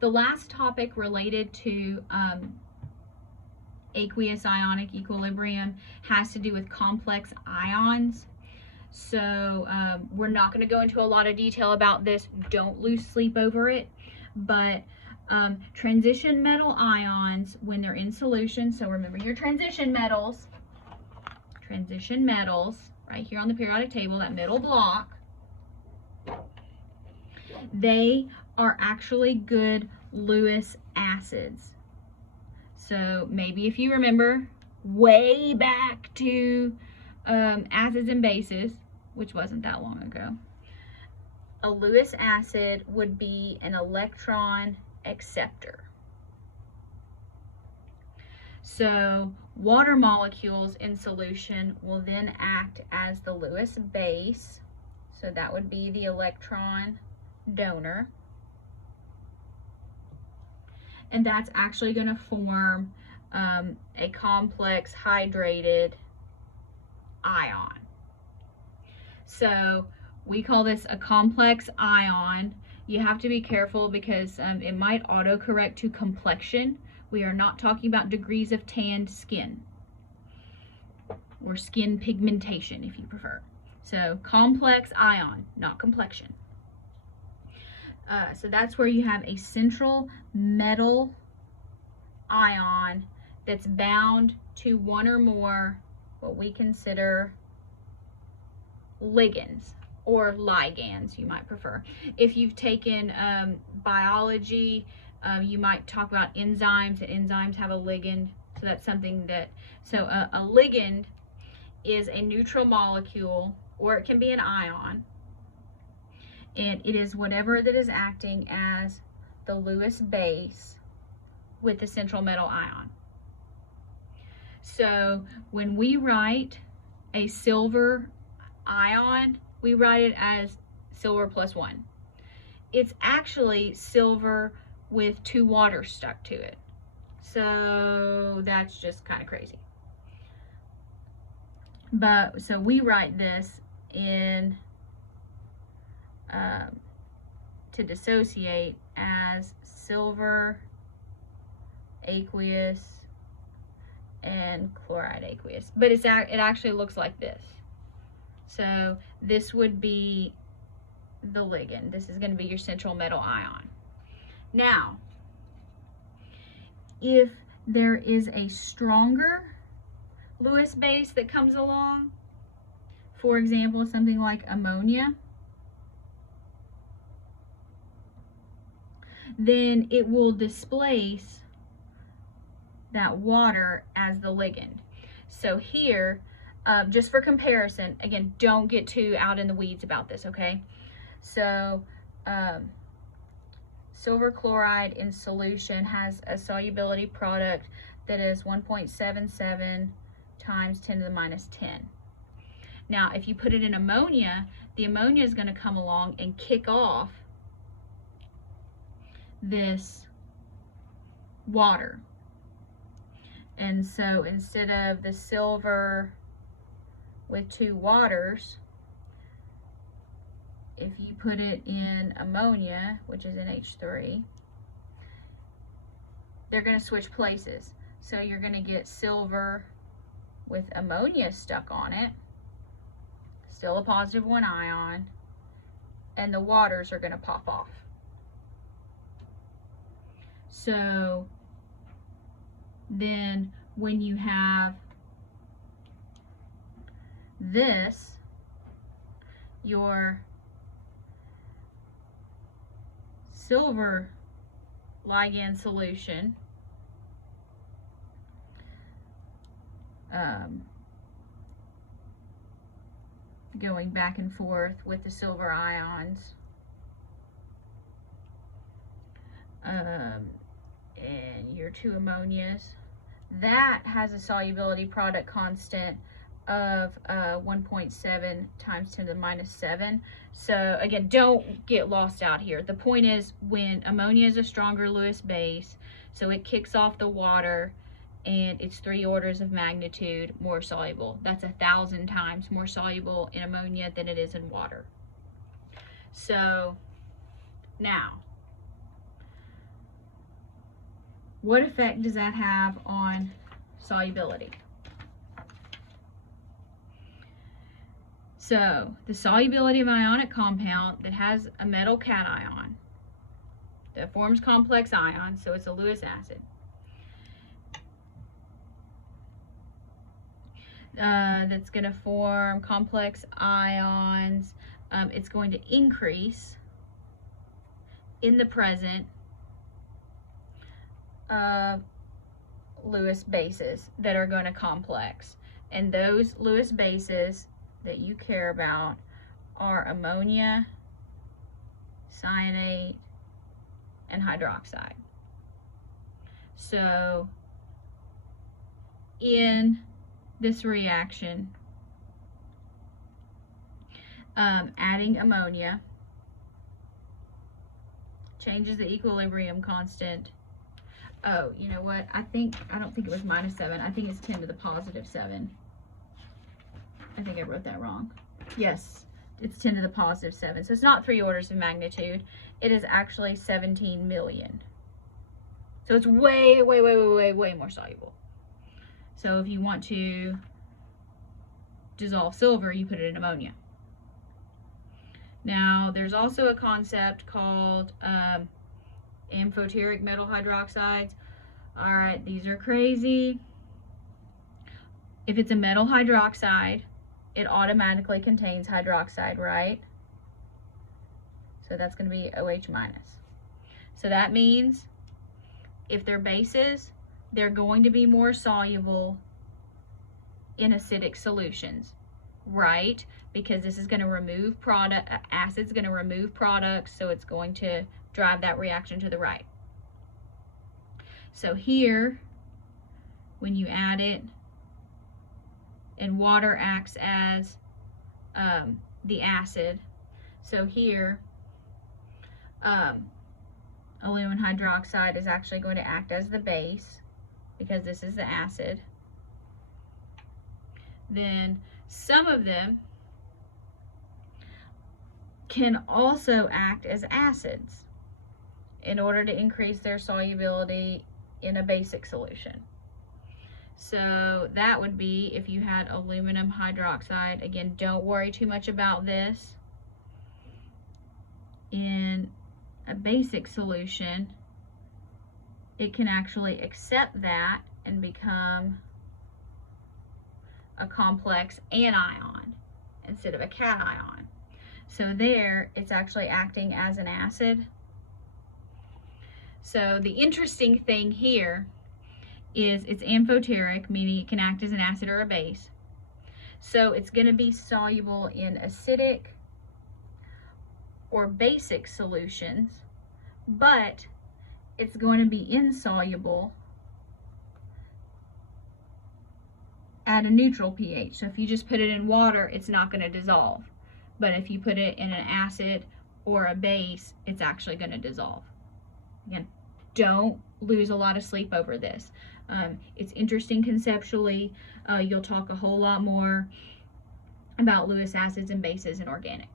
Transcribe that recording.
The last topic related to aqueous ionic equilibrium has to do with complex ions. So we're not going to go into a lot of detail about this. Don't lose sleep over it. But transition metal ions, when they're in solution, so remember your transition metals right here on the periodic table, that middle block, they are actually good Lewis acids. So maybe if you remember way back to acids and bases, which wasn't that long ago, a Lewis acid would be an electron acceptor. So water molecules in solution will then act as the Lewis base. So that would be the electron donor. And that's actually going to form a complex hydrated ion. So we call this a complex ion. You have to be careful because it might autocorrect to complexion. We are not talking about degrees of tanned skin or skin pigmentation, if you prefer. So complex ion, not complexion. So that's where you have a central metal ion that's bound to one or more what we consider ligands, or ligands, you might prefer. If you've taken biology, you might talk about enzymes, and enzymes have a ligand. So that's something that, so a ligand is a neutral molecule, or it can be an ion, and it is whatever that is acting as the Lewis base with the central metal ion. So when we write a silver ion, we write it as silver plus 1. It's actually silver with 2 waters stuck to it. So that's just kind of crazy. But so we write this in to dissociate as silver aqueous and chloride aqueous, but it actually looks like this. So this would be the ligand. This is going to be your central metal ion. Now, if there is a stronger Lewis base that comes along, for example, something like ammonia, then it will displace that water as the ligand. So here, just for comparison, again, don't get too out in the weeds about this, okay? So silver chloride in solution has a solubility product that is 1.77 times 10 to the minus 10. Now, if you put it in ammonia, the ammonia is going to come along and kick off this water. And so instead of the silver with 2 waters, if you put it in ammonia, which is NH3, they're going to switch places. So you're going to get silver with ammonia stuck on it, still a positive 1 ion, and the waters are going to pop off. So then when you have this, your silver ligand solution, going back and forth with the silver ions, and your 2 ammonias, that has a solubility product constant of 1.7 times 10 to the minus 7. So again, don't get lost out here. The point is, when ammonia is a stronger Lewis base, so it kicks off the water, and it's 3 orders of magnitude more soluble. That's 1,000 times more soluble in ammonia than it is in water. So now, what effect does that have on solubility? So the solubility of an ionic compound that has a metal cation that forms complex ions, so it's a Lewis acid, that's going to form complex ions, it's going to increase in the presence of Lewis bases that are going to complex. And those Lewis bases that you care about are ammonia, cyanate, and hydroxide. So in this reaction, adding ammonia changes the equilibrium constant. Oh, you know what? I don't think it was -7. I think it's 10 to the +7. I think I wrote that wrong. Yes, it's 10 to the +7. So it's not 3 orders of magnitude. It is actually 17 million. So it's way, way, way, way, way, way more soluble. So if you want to dissolve silver, you put it in ammonia. Now, there's also a concept called amphoteric metal hydroxides. All right, these are crazy. If it's a metal hydroxide, it automatically contains hydroxide, right? So that's going to be OH-. So that means if they're bases, they're going to be more soluble in acidic solutions, right? Because this is going to remove acid's going to remove products, so it's going to drive that reaction to the right. So here, when you add it, and water acts as the acid, so here, aluminum hydroxide is actually going to act as the base, because this is the acid. Then some of them can also act as acids in order to increase their solubility in a basic solution. So that would be if you had aluminum hydroxide. Again, don't worry too much about this. In a basic solution, it can actually accept that and become a complex anion instead of a cation. So there, it's actually acting as an acid. So the interesting thing here is it's amphoteric, meaning it can act as an acid or a base. So it's going to be soluble in acidic or basic solutions, but it's going to be insoluble at a neutral pH. So if you just put it in water, it's not going to dissolve. But if you put it in an acid or a base, it's actually going to dissolve. Again, don't lose a lot of sleep over this. It's interesting conceptually. You'll talk a whole lot more about Lewis acids and bases in organic.